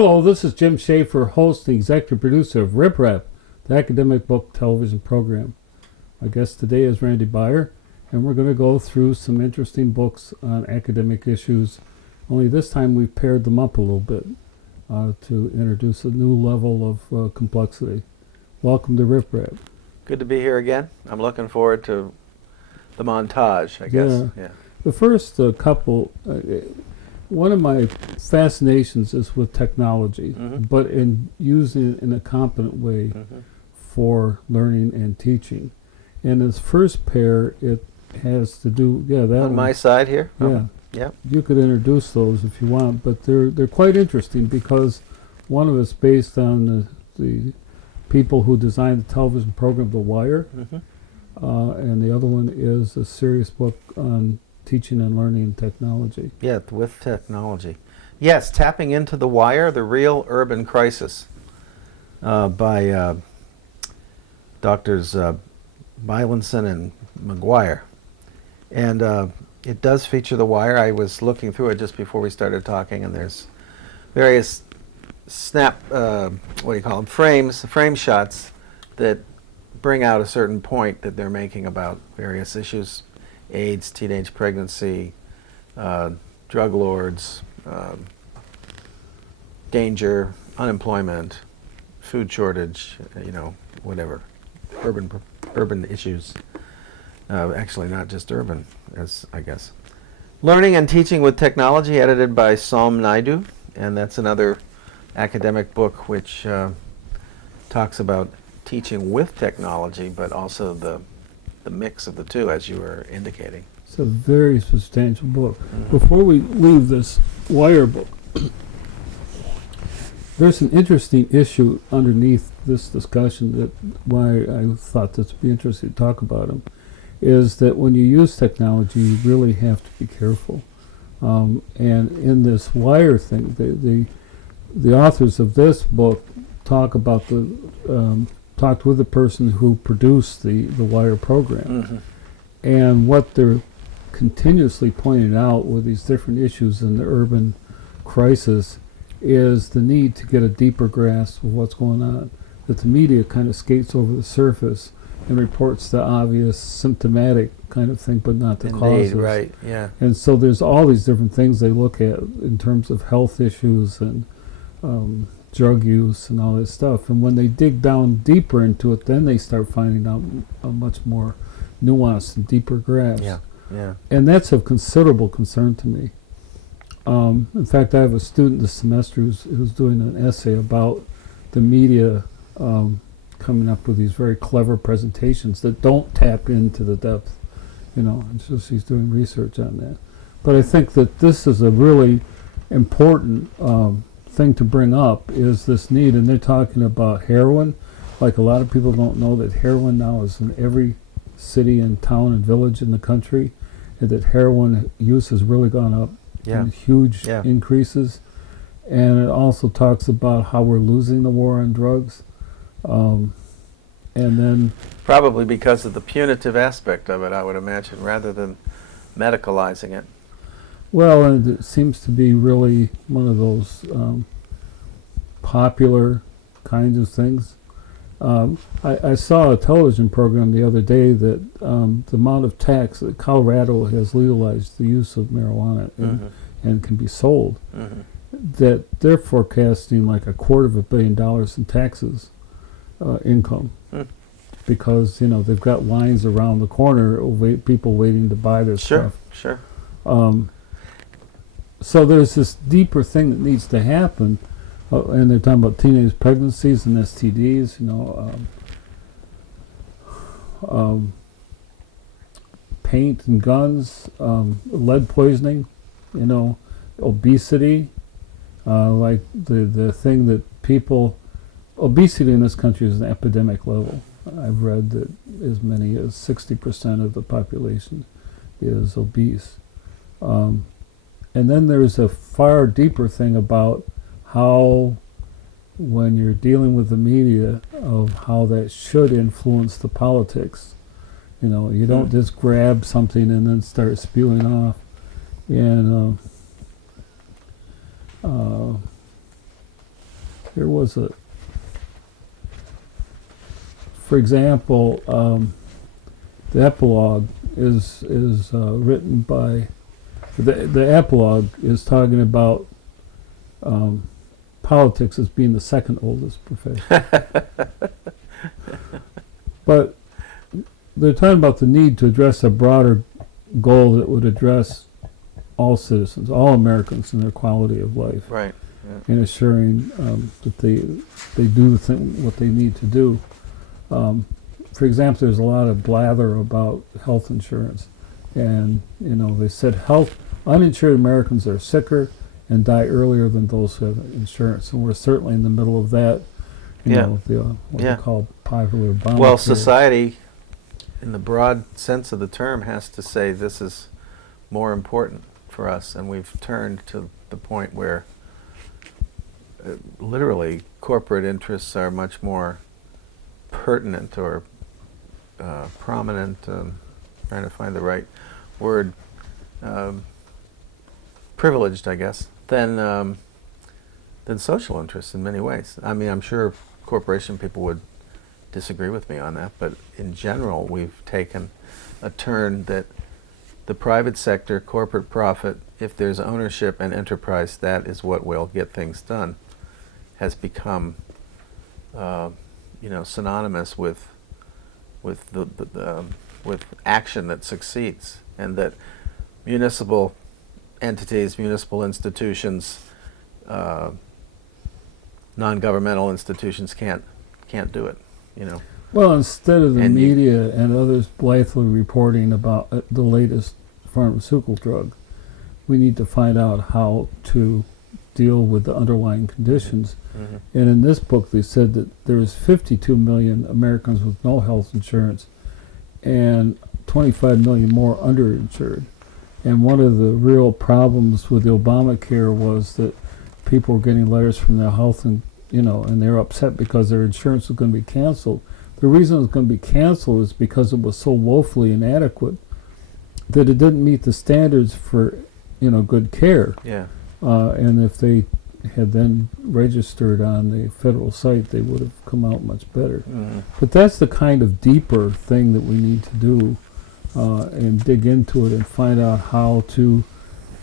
Hello, this is Jim Schaefer, host and executive producer of Rip Rap, the academic book television program. My guest today is Randy Baier, and we're going to go through some interesting books on academic issues. Only this time we've paired them up a little bit to introduce a new level of complexity. Welcome to Rip Rap. Good to be here again. I'm looking forward to the montage, I guess. Yeah. The first couple... one of my fascinations is with technology, but in using it in a competent way for learning and teaching. And this first pair, it has to do, that on one. My side here. Yeah, you could introduce those if you want, but they're quite interesting because one of it's based on the people who designed the television program The Wire, and the other one is a serious book on teaching and learning and technology. Yeah, with technology. Yes, Tapping into the Wire, The Real Urban Crisis by Doctors Baier and McGuire. And it does feature the wire. I was looking through it just before we started talking, and there's various frame shots that bring out a certain point that they're making about various issues. AIDS, teenage pregnancy, drug lords, danger, unemployment, food shortage, whatever, urban issues. Actually, not just urban, as I guess. Learning and Teaching with Technology, edited by Som Naidu, and that's another academic book which talks about teaching with technology, but also the mix of the two, as you were indicating. It's a very substantial book. Before we leave this Wire book, there's an interesting issue underneath this discussion that why I thought this would be interesting to talk about them, is that when you use technology, you really have to be careful. And in this Wire thing, the authors of this book talk about talked with the person who produced the Wire program. And what they're continuously pointing out with these different issues in the urban crisis is the need to get a deeper grasp of what's going on. That the media kind of skates over the surface and reports the obvious symptomatic kind of thing, but not the causes. Right, yeah. And so there's all these different things they look at in terms of health issues and drug use and all this stuff. And when they dig down deeper into it, then they start finding out a much more nuanced and deeper grasp. Yeah. And that's of considerable concern to me. In fact, I have a student this semester who's doing an essay about the media coming up with these very clever presentations that don't tap into the depth. And so she's doing research on that. But I think that this is a really important thing to bring up, is this need. And they're talking about heroin. Like, a lot of people don't know that heroin now is in every city and town and village in the country, and that heroin use has really gone up in huge increases. And it also talks about how we're losing the war on drugs. And then probably because of the punitive aspect of it, I would imagine, rather than medicalizing it. Well, and it seems to be really one of those popular kinds of things. I saw a television program the other day that the amount of tax that Colorado has legalized the use of marijuana and can be sold, that they're forecasting like $250 million in taxes income. Because, they've got lines around the corner of people waiting to buy their stuff. Sure. So there's this deeper thing that needs to happen, and they're talking about teenage pregnancies and STDs, paint and guns, lead poisoning, obesity, like the thing that obesity in this country is an epidemic level. I've read that as many as 60% of the population is obese. And then there's a far deeper thing about how, when you're dealing with the media, of how that should influence the politics. You don't just grab something and then start spewing off. And There was for example, the epilogue is written by, the epilogue is talking about politics as being the second oldest profession. But they're talking about the need to address a broader goal that would address all citizens, all Americans, and their quality of life, Right. and assuring that they do what they need to do. For example, there's a lot of blather about health insurance, and they said uninsured Americans are sicker and die earlier than those who have insurance, and we're certainly in the middle of that. What they call popular Obamacare. Well, society, in the broad sense of the term, has to say this is more important for us, and we've turned to the point where literally corporate interests are much more pertinent or prominent, trying to find the right word, privileged, I guess, than social interests in many ways. I mean, I'm sure corporation people would disagree with me on that, but in general, we've taken a turn that the private sector, corporate profit, if there's ownership and enterprise, that is what will get things done, has become synonymous with action that succeeds, and that municipal entities, municipal institutions, non-governmental institutions can't do it. Well, instead of the media and others blithely reporting about the latest pharmaceutical drug, we need to find out how to deal with the underlying conditions. Mm-hmm. And in this book, they said that there's 52 million Americans with no health insurance and 25 million more underinsured. And one of the real problems with the Obamacare was that people were getting letters from their health and they're upset because their insurance was going to be canceled. The reason it was going to be canceled is because it was so woefully inadequate that it didn't meet the standards for, good care. Yeah. And if they had then registered on the federal site, they would have come out much better. Mm-hmm. But that's the kind of deeper thing that we need to do, and dig into it and find out how to,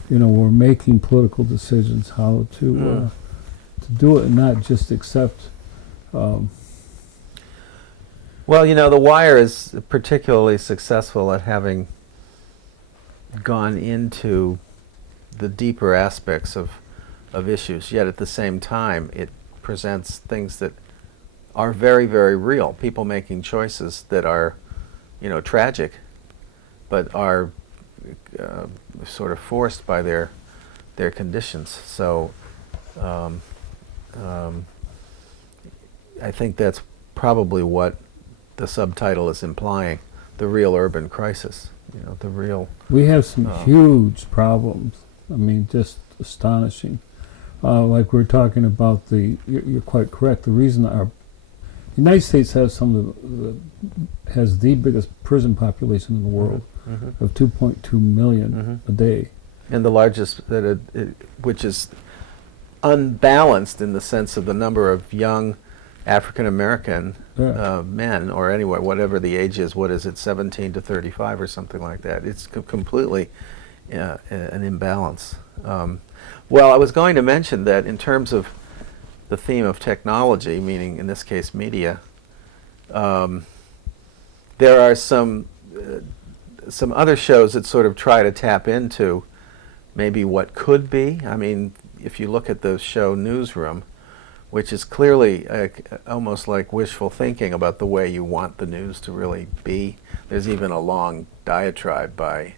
we're making political decisions, how to do it and not just accept. Well, the Wire is particularly successful at having gone into the deeper aspects of issues, yet at the same time it presents things that are very, very real. People making choices that are, tragic, but are sort of forced by their conditions. So I think that's probably what the subtitle is implying: the real urban crisis. The real. We have some huge problems. I mean, just astonishing. Like we're talking about you're quite correct. The reason the United States has has the biggest prison population in the world, Mm-hmm. of 2.2 million a day, and the largest which is unbalanced in the sense of the number of young African American men, or anyway, whatever the age is. What is it, 17 to 35 or something like that? It's completely an imbalance. Well, I was going to mention that in terms of the theme of technology, meaning in this case media, there are some other shows that sort of try to tap into maybe what could be. I mean, if you look at the show Newsroom, which is clearly almost like wishful thinking about the way you want the news to really be. There's even a long diatribe by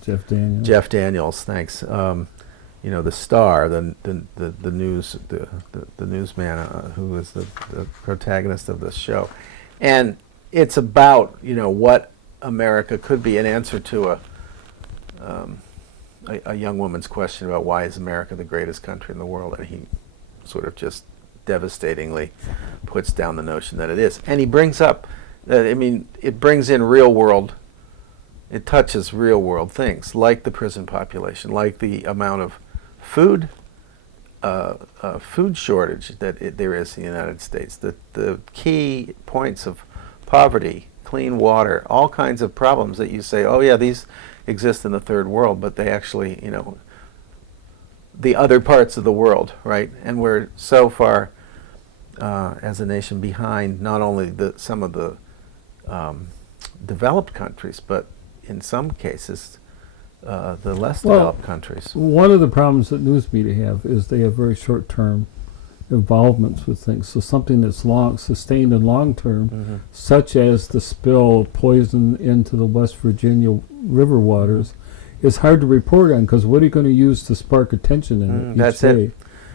Jeff Daniels, thanks. The star, the newsman who is the protagonist of this show, and it's about what America could be, an answer to a young woman's question about why is America the greatest country in the world, and he sort of just devastatingly puts down the notion that it is. And he brings up, it brings in real world, it touches real world things like the prison population, like the amount of food food shortage that there is in the United States. The key points of poverty, clean water, all kinds of problems that you say, oh yeah, these exist in the third world, but they actually, the other parts of the world, right? And we're so far as a nation behind not only some of the developed countries, but in some cases the less developed countries. One of the problems that news media have is they have very short-term involvements with things. So something that's sustained and long-term, such as the spill of poison into the West Virginia river waters, is hard to report on, because what are you going to use to spark attention in it each day?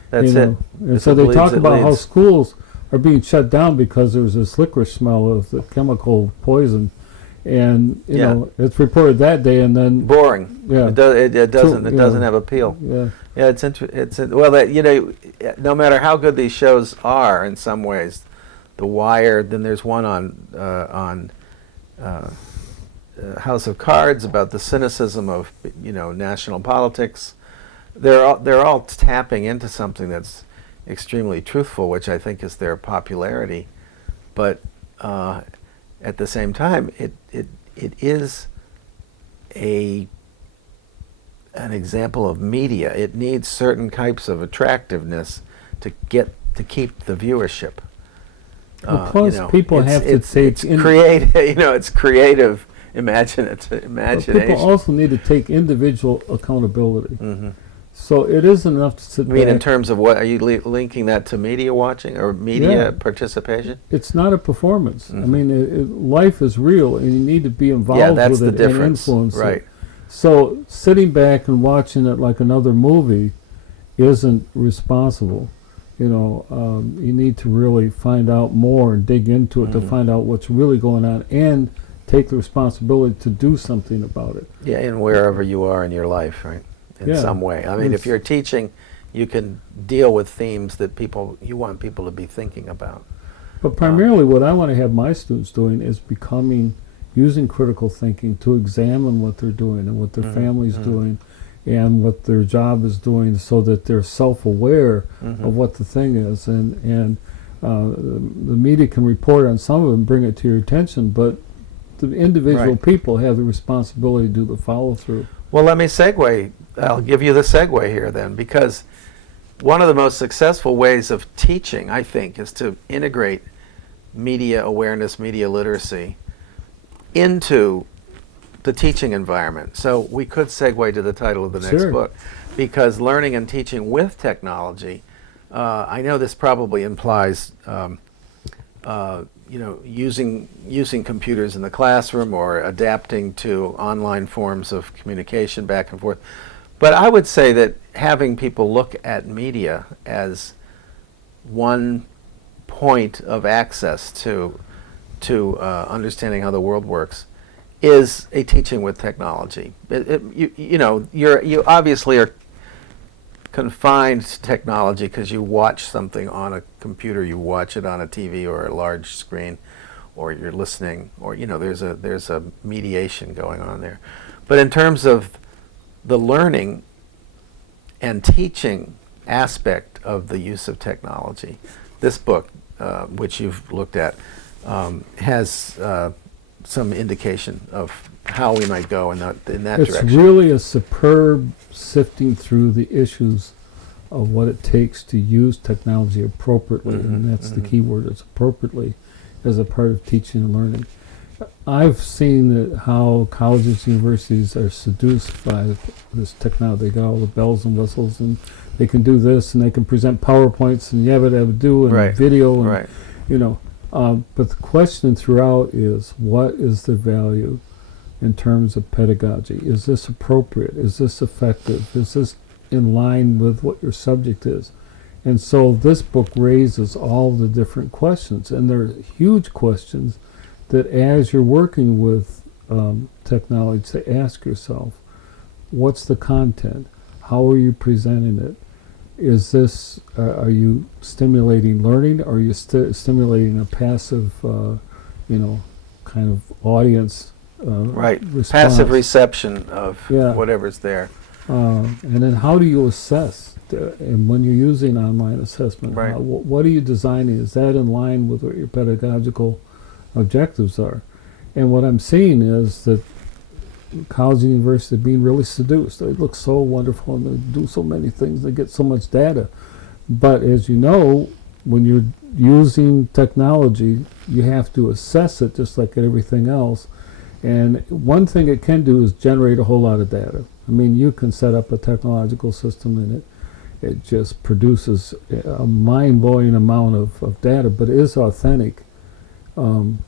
That's it. And so they talk about how schools are being shut down because there was this licorice smell of the chemical poison, and you know it's reported that day, and then boring. Yeah, it doesn't have appeal. Yeah, yeah. No matter how good these shows are, in some ways, The Wire. Then there's one on House of Cards about the cynicism of national politics. They're all tapping into something that's extremely truthful, which I think is their popularity, but at the same time, it is an example of media. It needs certain types of attractiveness to keep the viewership. Well, plus, people have to take it's creative imagination. People also need to take individual accountability. So it isn't enough to sit back. I mean, in terms of what, are you linking that to media watching or media participation? It's not a performance. I mean, life is real, and you need to be involved that's with the it difference. and influence Right. it. So sitting back and watching it like another movie isn't responsible. You need to really find out more and dig into it to find out what's really going on and take the responsibility to do something about it. Yeah, and wherever you are in your life, right? In some way. I mean, if you're teaching, you can deal with themes that you want people to be thinking about. But primarily what I want to have my students doing is using critical thinking to examine what they're doing and what their family's doing and what their job is doing, so that they're self-aware of what the thing is. And the media can report on some of it and bring it to your attention, but the individual people have the responsibility to do the follow-through. Well, let me segue. I'll give you the segue here then, because one of the most successful ways of teaching, I think, is to integrate media awareness, media literacy into the teaching environment. So we could segue to the title of the next book, because learning and teaching with technology, I know this probably implies using computers in the classroom or adapting to online forms of communication back and forth. But I would say that having people look at media as one point of access to understanding how the world works is a teaching with technology. You obviously are confined to technology because you watch something on a computer, you watch it on a TV or a large screen, or you're listening, or there's a mediation going on there. But in terms of the learning and teaching aspect of the use of technology, this book, which you've looked at, has some indication of how we might go in that direction. It's really a superb sifting through the issues of what it takes to use technology appropriately, and that's the key word, is appropriately, as a part of teaching and learning. I've seen how colleges and universities are seduced by this technology. They got all the bells and whistles, and they can do this, and they can present PowerPoints and yabba-dabba-doo and video, and but the question throughout is, what is the value in terms of pedagogy? Is this appropriate? Is this effective? Is this in line with what your subject is? And so this book raises all the different questions, and they're huge questions that as you're working with technology, to ask yourself, what's the content? How are you presenting it? Is this, are you stimulating learning, or are you stimulating a passive, kind of audience response? Passive reception of whatever's there. And then how do you assess? And when you're using online assessment, Right. What are you designing? Is that in line with what your pedagogical objectives are? And what I'm seeing is that college and university are being really seduced. They look so wonderful and they do so many things. They get so much data. But as you know, when you're using technology, you have to assess it just like everything else. And one thing it can do is generate a whole lot of data. I mean, you can set up a technological system and it just produces a mind-blowing amount of data, but it is authentic and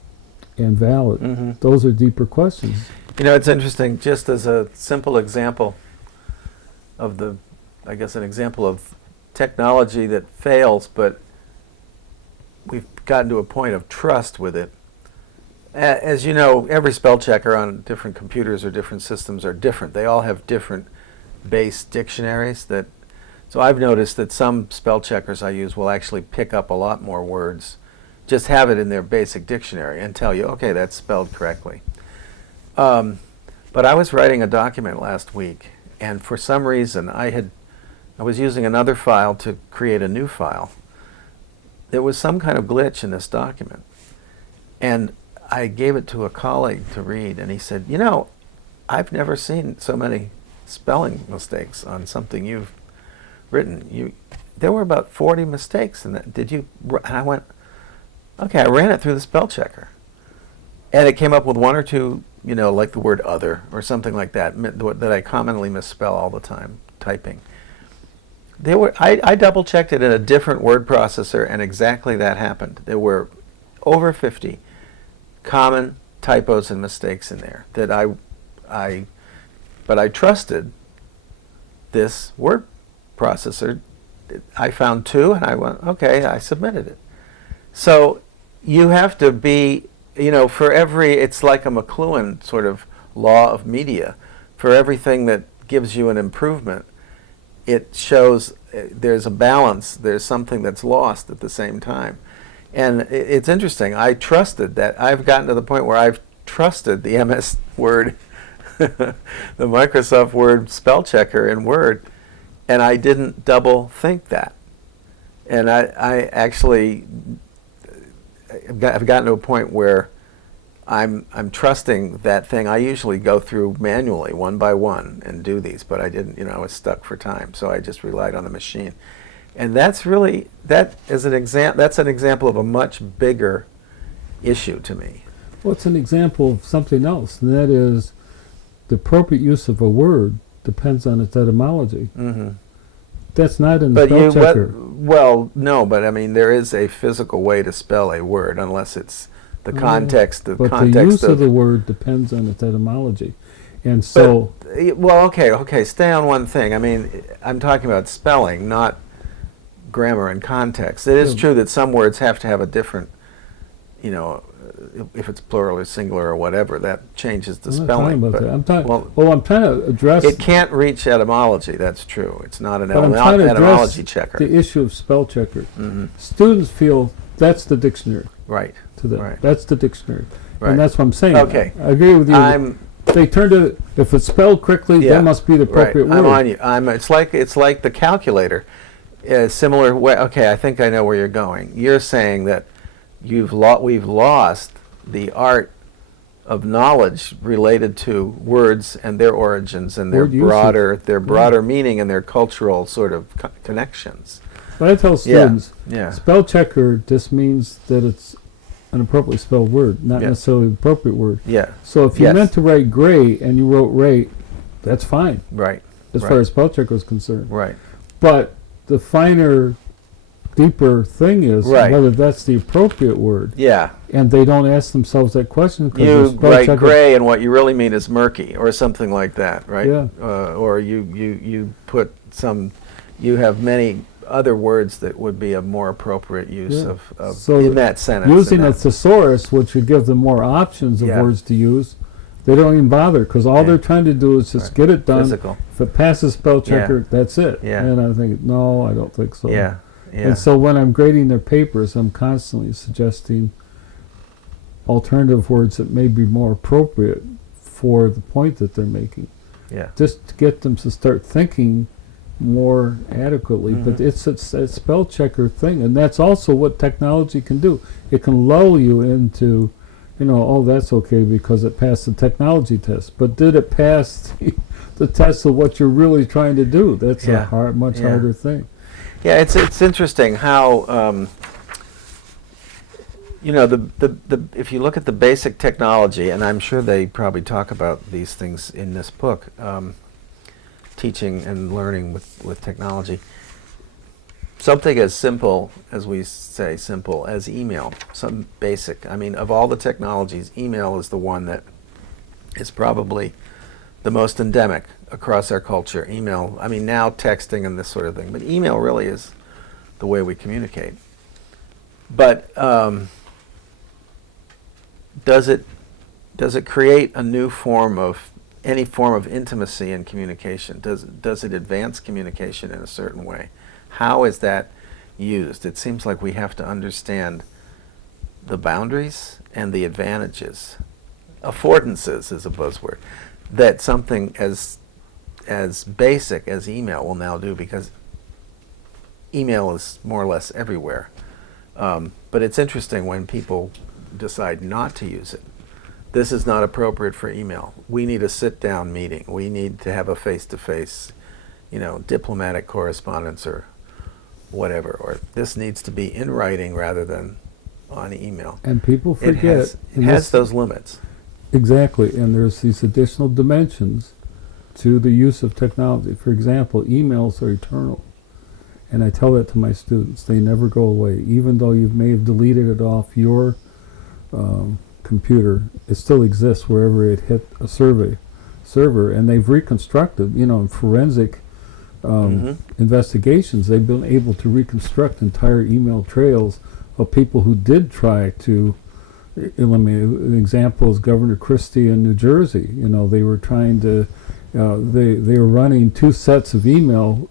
valid. Mm-hmm. Those are deeper questions. You know, it's interesting, just as a simple example of I guess an example of technology that fails, but we've gotten to a point of trust with it. As you know, every spell checker on different computers or different systems are different. They all have different base dictionaries so I've noticed that some spell checkers I use will actually pick up a lot more words, just have it in their basic dictionary and tell you, okay, that's spelled correctly. But I was writing a document last week, and for some reason I was using another file to create a new file. There was some kind of glitch in this document, and I gave it to a colleague to read, and he said, you know, I've never seen so many spelling mistakes on something you've written. There were about 40 mistakes in that. And I went, okay, I ran it through the spell checker, and it came up with one or two, like the word other or something like that I commonly misspell all the time typing. I double checked it in a different word processor, and exactly that happened. There were over 50 common typos and mistakes in there that but I trusted this word processor. I found two, and I went, okay, I submitted it. So you have to be, it's like a McLuhan sort of law of media. For everything that gives you an improvement, it shows there's a balance, there's something that's lost at the same time. And it's interesting, I trusted that. I've gotten to the point where I've trusted the MS Word, the Microsoft Word spell checker in Word, and I didn't double think that. And I actually, I've gotten to a point where I'm trusting that thing. I usually go through manually, one by one, and do these, but I didn't, I was stuck for time, so I just relied on the machine. And that's really, that's an example of a much bigger issue to me. Well, it's an example of something else, and that is the appropriate use of a word depends on its etymology. Mm-hmm. That's not in the spell checker. Well, no, but I mean, there is a physical way to spell a word, unless it's the context. But the use of the word depends on its etymology. And so... okay, stay on one thing. I mean, I'm talking about spelling, not grammar and context. It is true that some words have to have a different, if it's plural or singular or whatever, that changes the spelling. I'm trying to address... It can't reach etymology, that's true. It's not an I'm trying to etymology address checker. the issue of spell checker. Mm-hmm. Students feel that's the dictionary. Right. To them. Right. That's the dictionary. Right. And that's what I'm saying. Okay. I agree with you. They turn to, if it's spelled correctly, that must be the appropriate word. I'm on you. It's like the calculator. Similar way. Okay, I think I know where you're going. You're saying that we've lost the art of knowledge related to words and their origins and their broader meaning and their cultural sort of connections. But I tell students, Yeah. spell checker just means that it's an appropriately spelled word, not necessarily the appropriate word. Yeah. So if you meant to write gray and you wrote rate, that's fine. Right. As far as spell checker is concerned. Right. But the finer, deeper thing is whether that's the appropriate word. Yeah. And they don't ask themselves that question because you write gray and what you really mean is murky or something like that, right? Yeah. Or you put you have many other words that would be a more appropriate use of so in that sentence. Using a thesaurus, which would give them more options of words to use, they don't even bother because all they're trying to do is just get it done. Physical. If it passes spell checker, that's it. Yeah. And I think, no, I don't think so. Yeah. Yeah. And so when I'm grading their papers, I'm constantly suggesting alternative words that may be more appropriate for the point that they're making. Yeah. just to get them to start thinking more adequately. But it's a spell checker thing, and that's also what technology can do. It can lull you into, oh, that's okay because it passed the technology test. But did it pass the test of what you're really trying to do? That's Yeah. a much Yeah. harder thing. Yeah, it's interesting how if you look at the basic technology, and I'm sure they probably talk about these things in this book, teaching and learning with technology. Something as simple as simple as email, some basic. I mean, of all the technologies, email is the one that is probably the most endemic across our culture. Email, I mean, now texting and this sort of thing, but email really is the way we communicate. But does it create a new any form of intimacy in communication? Does it advance communication in a certain way? How is that used? It seems like we have to understand the boundaries and the advantages. Affordances is a buzzword that something as basic as email will now do, because email is more or less everywhere. But it's interesting when people decide not to use it. This is not appropriate for email. We need a sit-down meeting. We need to have a face-to-face, diplomatic correspondence or whatever. Or this needs to be in writing rather than on email. And people forget. It has those limits. Exactly, and there's these additional dimensions to the use of technology. For example, emails are eternal. And I tell that to my students. They never go away. Even though you may have deleted it off your computer, it still exists wherever it hit a server, and they've reconstructed, in forensic investigations, they've been able to reconstruct entire email trails of people who did try to eliminate. An example is Governor Christie in New Jersey. They were trying to they were running two sets of email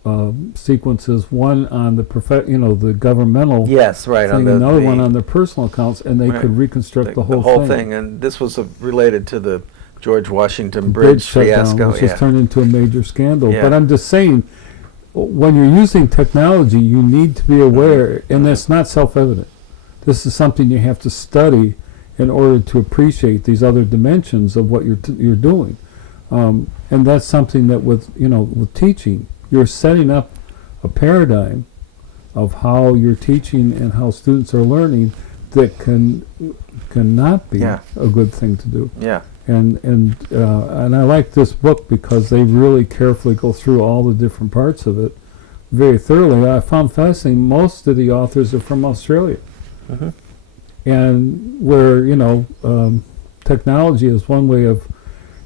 sequences, one on the the governmental yes, right, thing, another one on their personal accounts, and they could reconstruct the whole thing. And this was related to the George Washington Bridge fiasco, which has turned into a major scandal. Yeah. But I'm just saying, when you're using technology, you need to be aware, and that's not self-evident. This is something you have to study in order to appreciate these other dimensions of what you're doing. And that's something that with teaching, you're setting up a paradigm of how you're teaching and how students are learning that cannot be a good thing to do. Yeah. And I like this book because they really carefully go through all the different parts of it very thoroughly. I found fascinating most of the authors are from Australia. Mm-hmm. And where, technology is one way of,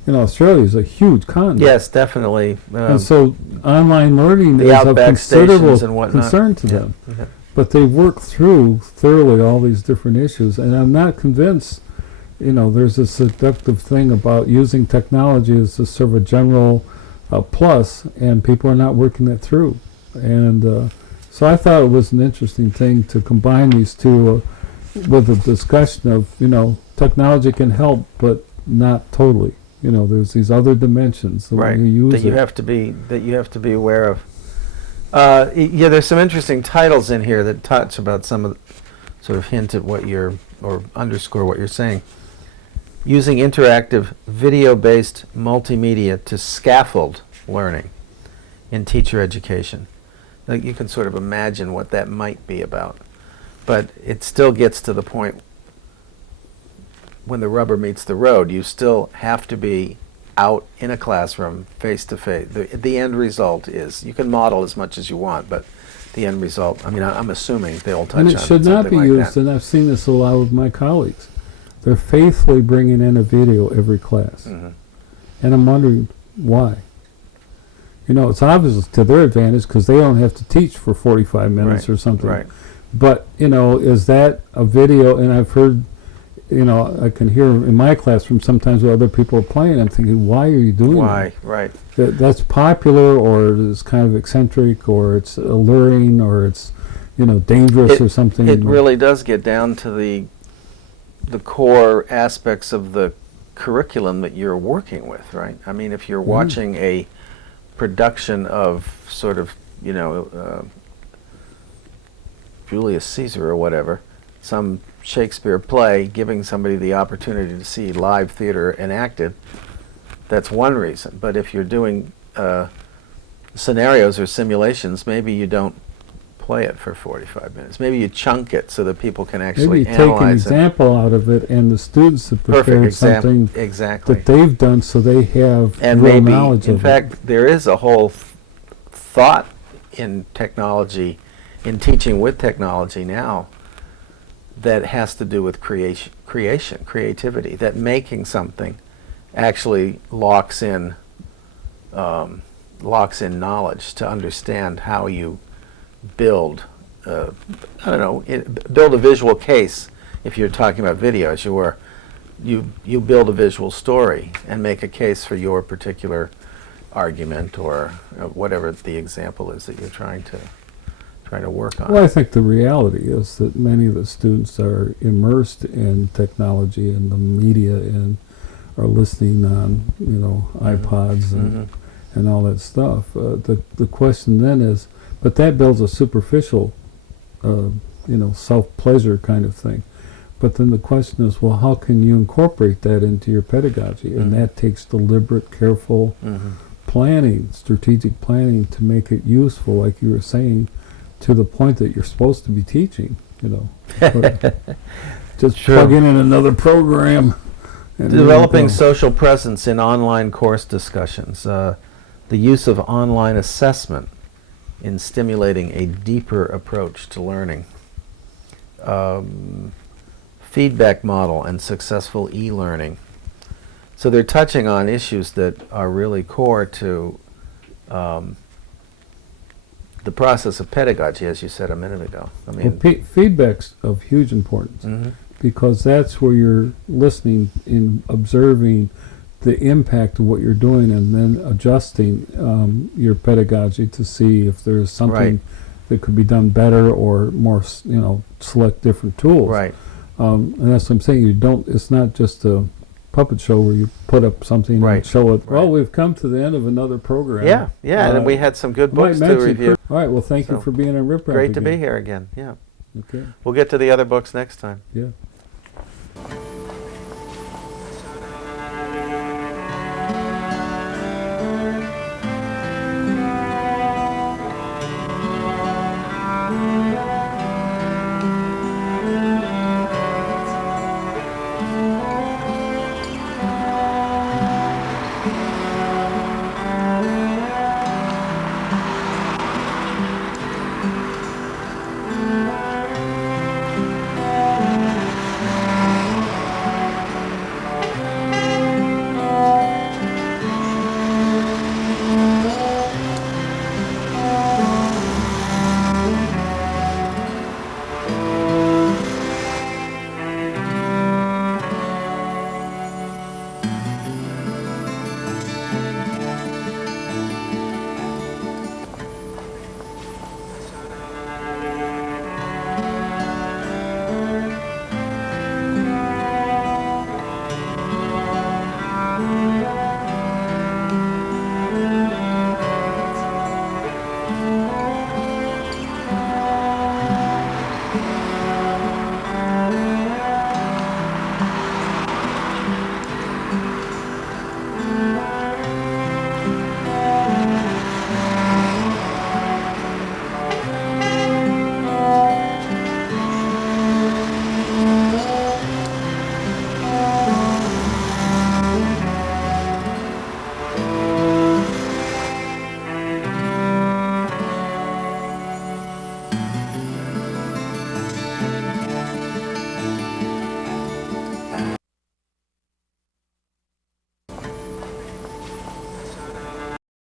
Australia is a huge continent. Yes, definitely. And so online learning is of considerable concern to them. Yeah. But they work through thoroughly all these different issues. And I'm not convinced, there's a seductive thing about using technology as a sort of a general plus, and people are not working that through. And so I thought it was an interesting thing to combine these two with a discussion of, technology can help, but not totally. There's these other dimensions right. you use that you have to be aware of. There's some interesting titles in here that touch about some of sort of hint at what or underscore what you're saying. Using interactive video-based multimedia to scaffold learning in teacher education. Like, you can sort of imagine what that might be about, but it still gets to the point when the rubber meets the road. You still have to be out in a classroom face to face. The end result is, you can model as much as you want, but the end result, I'm assuming they'll touch on something like that. And it should not be used, and I've seen this a lot with my colleagues. They're faithfully bringing in a video every class. Mm-hmm. And I'm wondering why. It's obvious to their advantage because they don't have to teach for 45 minutes or something. Right. But, is that a video? And I've heard, I can hear in my classroom sometimes when other people are playing, I'm thinking, why are you doing that? Why? Right. That's popular, or it's kind of eccentric, or it's alluring, or it's, dangerous or something. It really does get down to the core aspects of the curriculum that you're working with, right? I mean, if you're watching a production of sort of, Julius Caesar or whatever, some Shakespeare play, giving somebody the opportunity to see live theater enacted, that's one reason. But if you're doing scenarios or simulations, maybe you don't play it for 45 minutes. Maybe you chunk it so that people can actually Maybe take an analyze it. example out of it, and the students have prepared something Exactly. that they've done, so they have And real maybe, knowledge in of fact, there is a whole thought in technology, in teaching with technology now, that has to do with creativity, that making something actually locks in knowledge to understand how you build, build a visual case. If you're talking about video, as you were, you build a visual story and make a case for your particular argument or whatever the example is that you're trying to work on. Well, I think the reality is that many of the students are immersed in technology and the media and are listening on, iPods and all that stuff. The question then is, but that builds a superficial, self-pleasure kind of thing. But then the question is, well, how can you incorporate that into your pedagogy? And that takes deliberate, careful planning, strategic planning to make it useful, like you were saying, to the point that you're supposed to be teaching, Just plug in another program. And Developing social presence in online course discussions. The use of online assessment in stimulating a deeper approach to learning. Feedback model and successful e-learning. So they're touching on issues that are really core to the process of pedagogy, as you said a minute ago. I mean, feedback's of huge importance because that's where you're listening and observing the impact of what you're doing, and then adjusting your pedagogy to see if there's something that could be done better or more, select different tools. Right. And that's what I'm saying. It's not just a puppet show where you put up something and show it. Well, we've come to the end of another program. Yeah, and we had some good books to review. All right, well, thank you for being on Rip Rap Great to again. be here again, yeah. Okay. We'll get to the other books next time. Yeah.